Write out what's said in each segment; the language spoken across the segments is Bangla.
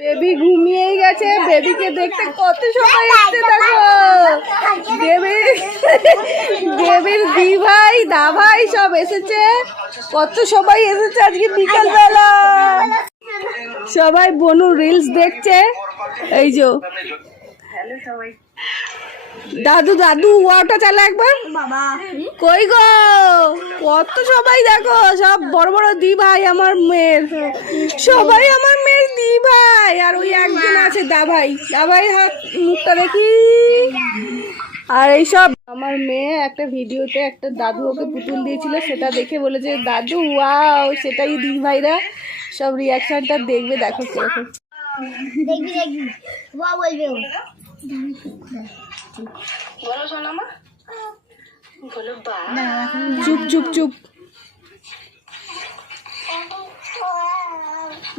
বেবি ঘুমিয়েই গেছে। বেবিকে দেখতে কত সবাই এসছে দেখো। বেবির দি ভাই দা ভাই সব এসেছে, কত সবাই এসেছে আজকে বিকাল বেলা। সবাই বনু রিলস দেখছে। এই যে দাদু দাদু ওটা চালা একবার কই গো, কত সবাই দেখো, সব বড় বড় দি ভাই আমার মেয়ের, সবাই আমার মেয়ের দি ভাই। আর ওই একজন আছে দা ভাই, দা ভাই হাত মুখটা দেখি। আর এইসব আমার মেয়ে একটা ভিডিওতে একটা দাদু ওকে পুতুল দিয়েছিল, সেটা দেখে বলেছে দাদু ওয়াও, সেটাই দি ভাইরা সব রিয়াকশনটা দেখবে, দেখো কিরকম দেখবি দেখবি ওয়া বলবে ও। বলো সোনামা, বলো বা। চুপ চুপ চুপ।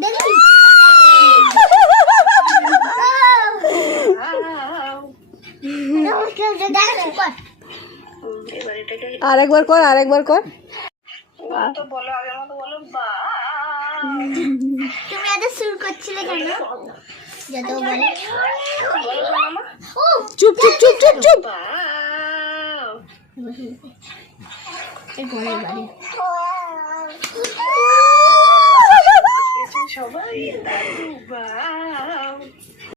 দেখবি এবার এটাকে আরেকবার কর, আরেকবার কর। তো বলো, আগের মতো বলো বা। তুমি এত সুর করছিলে কেন? যত বলে বলো সোনামা, চুপ চুপ চুপ চুপ চুপ। বা। এই বলে বাড়ি সবাই দাদু বা।